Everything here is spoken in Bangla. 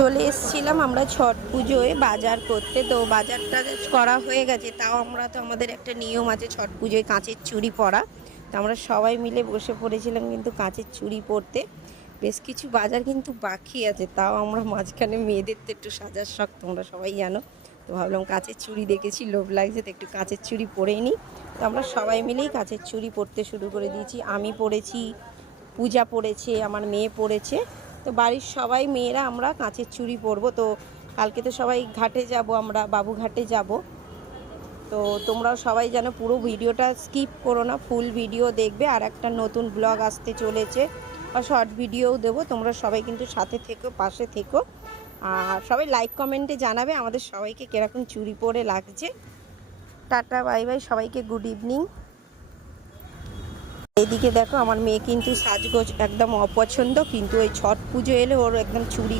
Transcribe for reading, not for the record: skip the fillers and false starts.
চলে এসেছিলাম আমরা ছট পুজোয় বাজার করতে। তো বাজারটা করা হয়ে গেছে, তাও আমরা তো আমাদের একটা নিয়ম আছে ছট পুজোয় কাঁচের চুড়ি পরা। তো আমরা সবাই মিলে বসে পড়েছিলাম কিন্তু কাঁচের চুড়ি পরতে। বেশ কিছু বাজার কিন্তু বাকি আছে, তাও আমরা মাঝখানে মেয়েদের তো একটু সাজার শখ, তোমরা সবাই জানো। তো ভাবলাম কাঁচের চুড়ি দেখেছি, লোভ লাগছে, তো একটু কাঁচের চুড়ি পরেই নিই। তো আমরা সবাই মিলেই কাঁচের চুড়ি পরতে শুরু করে দিয়েছি। আমি পরেছি, পূজা পরেছে, আমার মেয়ে পরেছে। তো বাড়ির সবাই মেয়েরা আমরা কাঁচের চুড়ি পরবো। তো কালকে তো সবাই ঘাটে যাব, আমরা বাবুঘাটে যাব। তো তোমরাও সবাই যেন পুরো ভিডিওটা স্কিপ করো না, ফুল ভিডিও দেখবে। আর একটা নতুন ব্লগ আসতে চলেছে, বা শর্ট ভিডিওও দেবো। তোমরা সবাই কিন্তু সাথে থেকো, পাশে থেকো। আর সবাই লাইক কমেন্টে জানাবে আমাদের সবাইকে কীরকম চুড়ি পরে লাগছে। টাটা, বাই বাই, সবাইকে গুড ইভিনিং। এইদিকে দেখো আমার মেয়ে কিন্তু সাজগোজ একদম অপছন্দ, কিন্তু ওই ছট পুজো এলে ওর একদম চুড়ি